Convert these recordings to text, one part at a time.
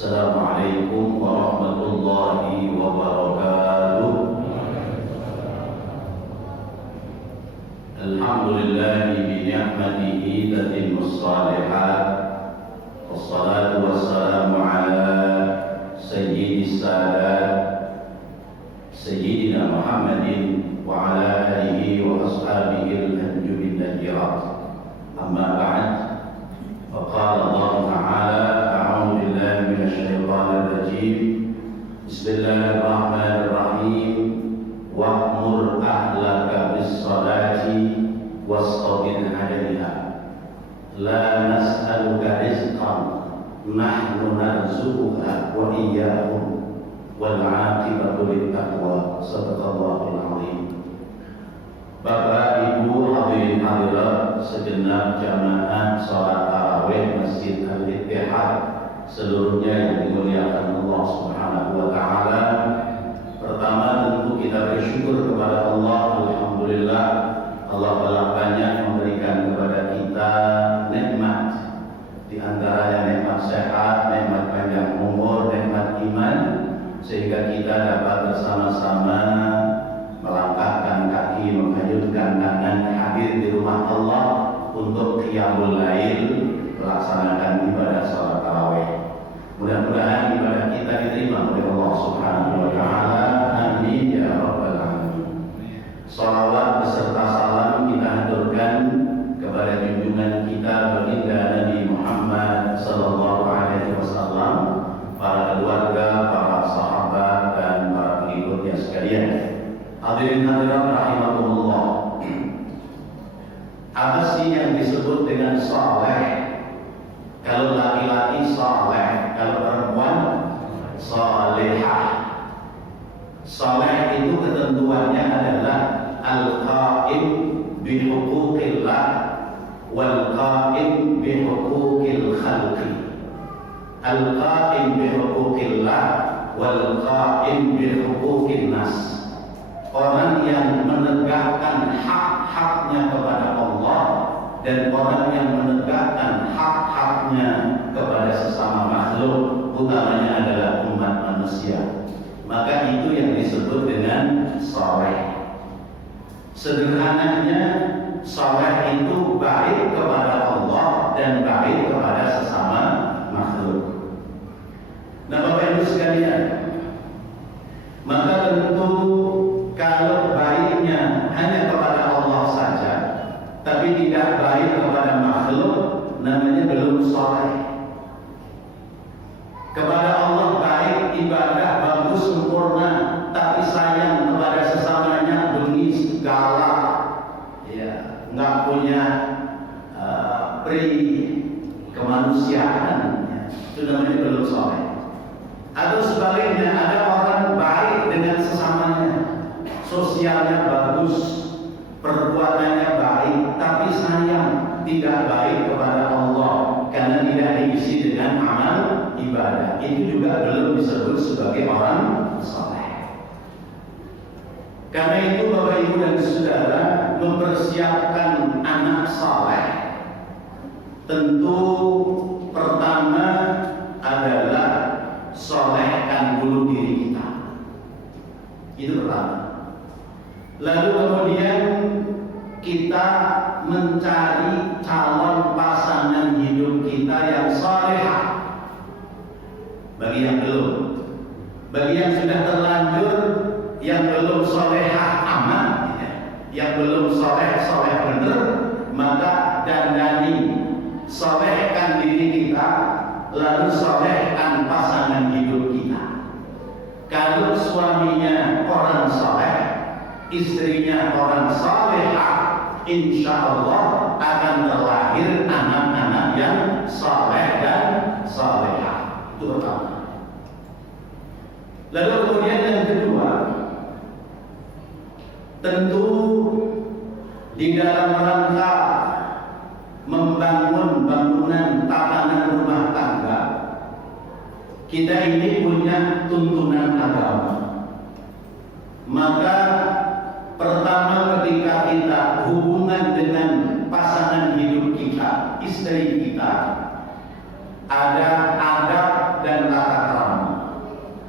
Assalamualaikum warahmatullahi wabarakatuh. Alhamdulillahi bi ni'matihi tatimmus shalihat. Wassalatu wassalamu ala sayyidis sadat Sayyidina Muhammadin wa ala alihi wa ashabihi al-anjubin najirat. Amma ba'd. Faqala Allah Ta'ala Bismillahirrahmanirrahim. Wa'mur ahlaka bis-salati wastabir 'alaiha. La nas'aluka rizqan nahnu narzuquka wa iyyahum wal 'aqibatu lit-taqwa. Shadaqallahul 'azim. Bapak, Ibu, hadirin hadirat segenap jamaah salat tarawih Masjid Al-Ittihad seluruhnya yang dimuliakan Allah Subhanahu wa Ta'ala. Pertama tentu kita bersyukur kepada Allah. Alhamdulillah, Allah telah banyak memberikan kepada kita nikmat, di antaranya nikmat sehat, nikmat panjang umur, nikmat iman, sehingga kita dapat bersama-sama melangkahkan kaki, menghayunkan tangan, hadir di rumah Allah untuk qiyamul lail, melaksanakan ibadah salat tarawih. Mudah-mudahan ibadah kita diterima oleh Allah Subhanahu wa Ta'ala. Amin ya rabbal alamin. Salawat beserta salam kita haturkan kepada junjungan kita baginda Nabi Muhammad sallallahu alaihi wasallam, para keluarga, para sahabat dan para pengikutnya sekalian. Hadirin hadirat rahimakumullah. Apa sih yang disebut dengan saleh? Kalau laki-laki saleh, kalau perempuan salihah. Saleh itu ketentuannya adalah al-qa'im bi huquqillah wal qa'im bi huquqil khalqi. Al-qa'im bi huquqillah wal qa'im bi huquqin nas. Orang yang menegakkan hak-haknya kepada Allah dan orang yang menegakkan hak-haknya kepada sesama makhluk, utamanya adalah umat manusia. Maka itu yang disebut dengan saleh. Sederhananya, saleh itu baik kepada Allah dan baik kepada sesama makhluk. Nah, Bapak Ibu sekalian, maka tentu kalau baiknya hanya kepada Allah saja, tapi tidak baik kepada makhluk, namanya belum saleh. Kepada Allah baik, ibadah bagus, sempurna, tapi sayang kepada sesamanya, bengis, galak, ya, nggak punya kemanusiaan, ya, itu namanya belum saleh. Atau sebaliknya, ada orang baik dengan sesamanya, sosialnya bagus, perbuatannya baik, tapi sayang tidak baik kepada Allah karena tidak diisi dengan amal ibadah. Itu juga belum disebut sebagai orang saleh. Karena itu Bapak Ibu dan Saudara, mempersiapkan anak saleh tentu pertama adalah salehkan dulu diri kita. Itu pertama. Lalu kemudian kita mencari calon pasangan hidup kita yang salehah. Bagi yang belum, bagi yang sudah terlanjur, yang belum salehah amat, yang belum saleh benar, maka dandani, salehkan diri kita, lalu salehkan pasangan hidup kita. Kalau suaminya orang saleh, istrinya orang salehah, insya Allah akan terlahir anak-anak yang saleh dan salehah. Itu pertama. Lalu kemudian yang kedua, tentu di dalam rangka membangun bangunan tatanan rumah tangga, kita ini punya tuntunan agama. Maka pertama, ketika kita hubungan dengan pasangan hidup kita, istri kita, ada adab dan tata krama.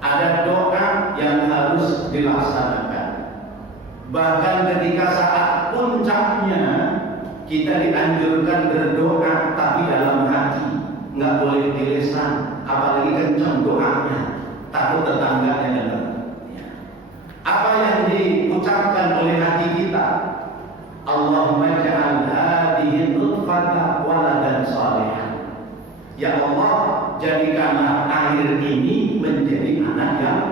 Ada doa yang harus dilaksanakan. Bahkan ketika saat puncaknya kita dianjurkan berdoa tapi dalam hati, nggak boleh di lisan, apalagi kencang doanya, takut tetangganya dengar. Apa yang diucapkan oleh hati kita? Allahumma ja'al hadhihi nutfata waladan shalihan. Ya Allah, jadikanlah air ini menjadi anak yang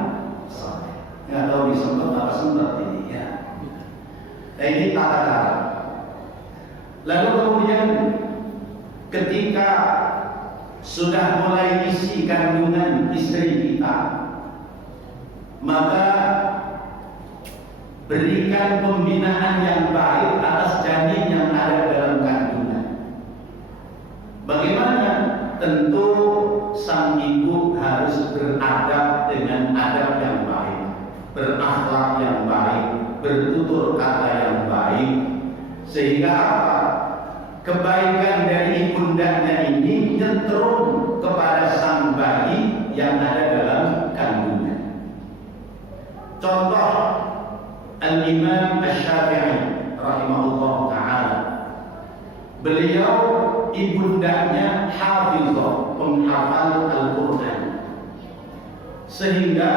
saleh. Nggak tahu disebut apa sempat ini ya. Nah, ini tata cara. Lalu kemudian ketika sudah mulai isi kandungan istri kita, maka berikan pembinaan yang baik atas janin yang ada dalam kandungan. Bagaimana? Tentu sang ibu harus beradab dengan adab yang baik, berakhlak yang baik, bertutur kata yang baik, sehingga apa? Kebaikan dari ibundanya ini nyetrum kepada sang bayi yang ada dalam kandungan. Contoh Al-Imam Asy-Syafi'i rahimahullah ta'ala, beliau ibundanya hafizah, penghafal Al-Quran, sehingga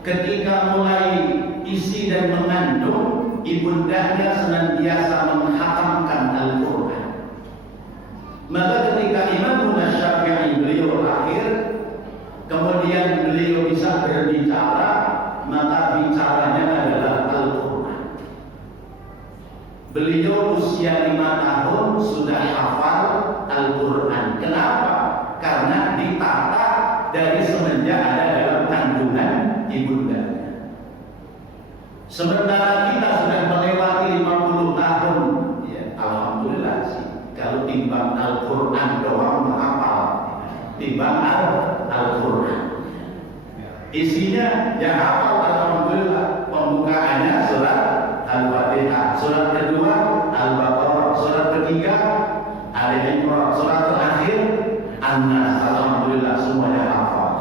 ketika mulai isi dan mengandung, ibundanya senantiasa menghatamkan Al-Quran. Maka ketika Imam Asy-Syafi'i beliau lahir, kemudian beliau bisa berbicara, maka bicaranya adalah Al-Quran. Beliau usia 5 tahun sudah hafal Al-Quran. Kenapa? Karena ditata dari semenjak ada dalam kandungan ibundanya. Sementara kita sudah melewati 50 tahun, ya alhamdulillah sih. Kalau timbang Al-Quran doang hafal, timbang Al-Quran isinya ya hafal, alhamdulillah. Pembukaannya surat Al-Fatihah, surat kedua Al-Baqarah, surat ketiga Al-Imran, surat terakhir An-Nas, alhamdulillah semuanya hafal.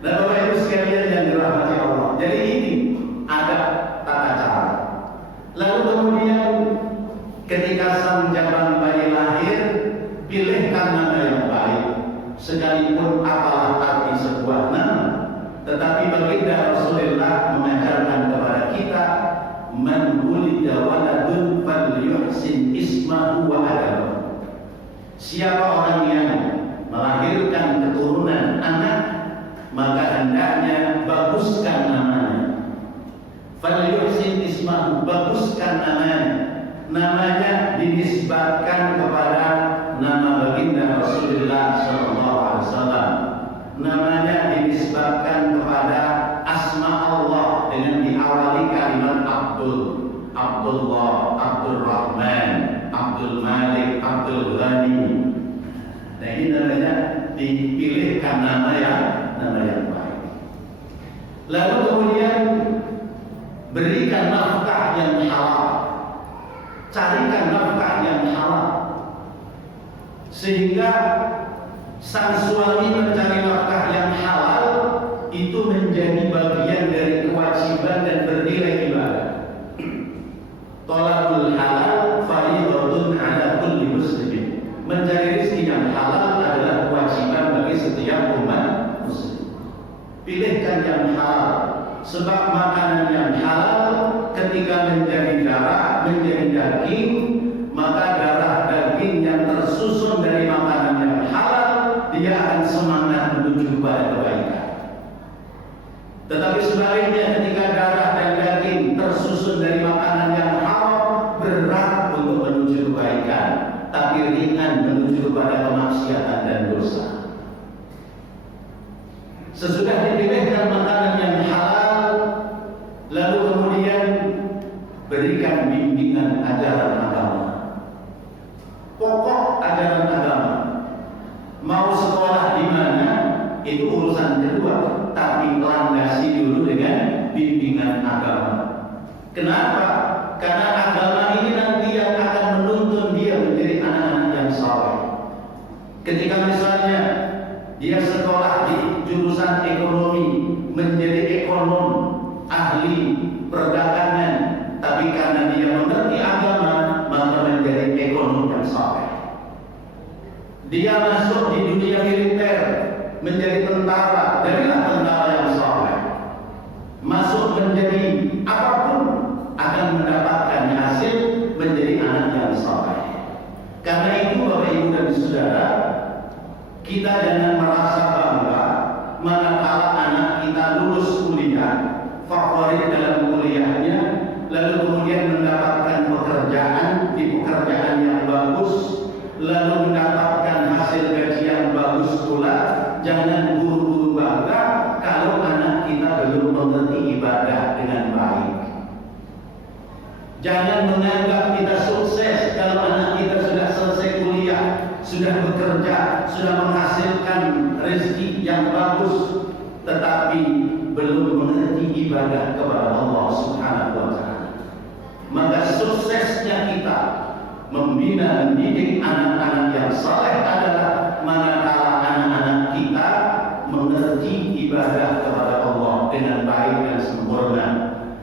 Nah, Bapak Ibu sekalian yang dirahmati Allah, jadi ini ada tata cara. Lalu kemudian ketika sang jabang bayi lahir, pilihkan nama yang baik. Sekalipun apalah arti sebuah nama, tetapi baginda Rasulullah mengajarkan kepada kita, man wulida waladun falyuhsin ismahu wa adabahu. Siapa orang yang melahirkan keturunan anak, maka hendaknya baguskan namanya. Falyuhsin ismahu, baguskan namanya. Namanya dinisbatkan kepada nama baginda Rasulullah SAW. Namanya dinisbatkan kepada asma Allah dengan diawali kalimat Abdul, Abdullah, Abdul Rahman, Abdul Malik, Abdul Ghani. Nah, ini namanya dipilihkan nama yang baik. Lalu kemudian berikan nafkah yang halal. Carikan nafkah yang halal, sehingga sang suami mencari nafkah yang halal itu menjadi bagian dari kewajiban dan bernilai ibadah. Thalabul halal fardhatun ala kulli muslimin. Mencari rezeki yang halal adalah kewajiban bagi setiap umat muslim. Pilihkan yang halal, sebab makanan yang halal ketika menjadi darah, menjadi daging, maka darah daging yang tersusun dari makanan yang halal, dia akan semangat menuju kepada kebaikan. Tetapi sebaliknya, ketika darah dan daging tersusun dari makanan yang haram, berat untuk menuju kebaikan, tapi ringan menuju kepada kemaksiatan dan dosa. Sesudah dipilihkan makanan yang halal, lalu kemudian berikan bimbingan ajaran agama. Pokok ajaran agama. Mau sekolah di mana itu urusan kedua, tapi landasi dulu dengan bimbingan agama. Kenapa? Karena agama ini nanti yang akan menuntun dia menjadi anak-anak yang saleh. Ketika sekolah di jurusan ekonomi menjadi ekonom, ahli perdagangan, tapi karena dia mengerti agama maka menjadi ekonom yang saleh. Dia masuk di dunia militer menjadi tentara, jadilah tentara yang saleh. Masuk menjadi apapun akan mendapatkan hasil menjadi anak yang saleh. Karena itu Bapak Ibu dan Saudara, kita jangan merasa bangga manakala anak kita lulus kuliah, favorit dalam kuliahnya, lalu kemudian mendapatkan pekerjaan di pekerjaan yang bagus, lalu mendapatkan hasil gaji yang bagus pula. Jangan buru-buru bangga kalau anak kita belum mengerti ibadah dengan baik. Jangan menganggap kita sukses kalau anak kita sudah selesai kuliah, sudah bekerja, sudah menghasilkan rezeki yang bagus, tetapi belum mengerti ibadah kepada Allah Subhanahu wa Ta'ala. Maka suksesnya kita membina mendidik anak-anak yang saleh adalah manakala anak-anak kita mengerti ibadah kepada Allah dengan baik dan sempurna.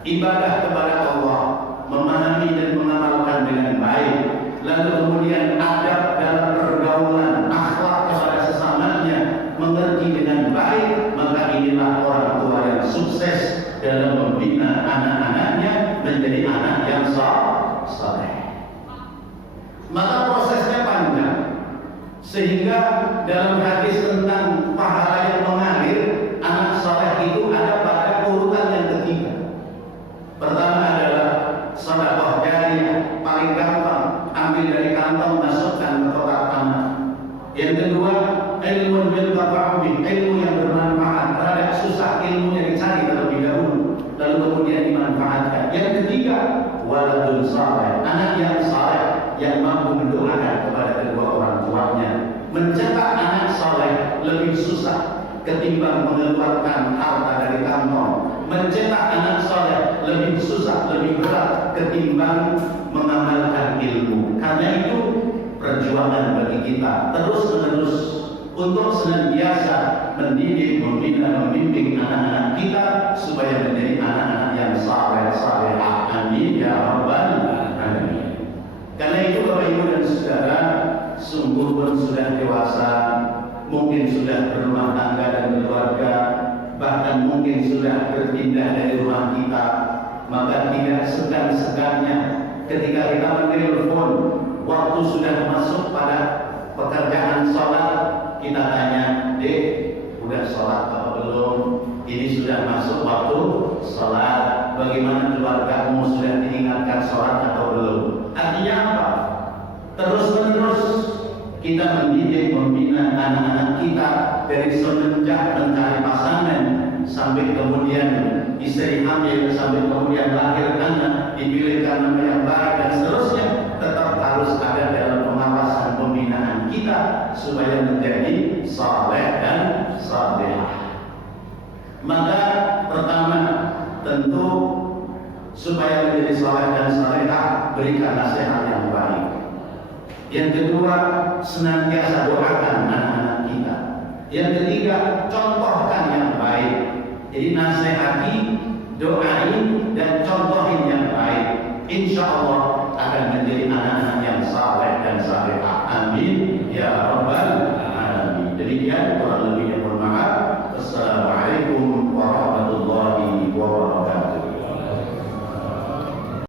Ibadah kepada Allah, memahami dan mengamalkan dengan baik, lalu kemudian adab dalam pergaulan, akhlak kepada sesamanya, mengerti dengan baik, maka inilah orang tua yang sukses dalam membina anak-anaknya menjadi anak yang saleh. Maka prosesnya panjang, sehingga dalam hadis tentang pahala yang mengalir, anak saleh itu ada pada urutan yang ketiga. Pertama adalah sedekah jariyah, paling gampang, ambil dari kantong masukkan ke kotak tanah. Yang kedua, ilmu yuntafa'u bih, ilmu yang bermanfaat. Rada susah ilmunya dicari terlebih dahulu, lalu kemudian dimanfaatkan. Yang ketiga, waladun saleh, anak yang saleh yang mampu mendoakan kepada kedua orang tuanya. Mencetak anak saleh lebih susah ketimbang mengeluarkan harta dari kantong. Mencetak anak saleh lebih susah, lebih berat ketimbang mengamalkan ilmu. Karena itu perjuangan bagi kita terus-menerus untuk senantiasa mendidik, membina, membimbing anak-anak kita supaya menjadi anak-anak yang saleh-salehah. Amin ya rabbal alamin. Karena itu Bapak Ibu dan Saudara, sungguh pun sudah dewasa, mungkin sudah berumah tangga dan keluarga, bahkan mungkin sudah berpindah dari rumah kita, maka tidak segan-segannya ketika kita menelpon waktu sudah masuk pada pekerjaan sholat, kita tanya, "Dek, udah sholat apa belum? Ini sudah masuk waktu sholat, bagaimana keluargamu, sudah diingatkan sholat atau belum?" Artinya apa? Terus-menerus kita mendidik, membina anak-anak kita dari semenjak mencari pasangan sampai kemudian istri hamil, sampai kemudian lahir anak, dipilihkan nama yang baik dan seterusnya. Tetap harus ada dalam pengawasan pembinaan kita supaya menjadi saleh dan salehah. Maka pertama, tentu supaya menjadi saleh dan salehah, berikan nasihat yang baik. Yang kedua, senantiasa doakan anak-anak kita. Yang ketiga, contohkan yang baik. Jadi nasihati, doain, dan contohin yang baik. Insya Allah akan menjadi anak-anak yang saleh dan salehah. Amin ya rabbal alamin. Demikian kurang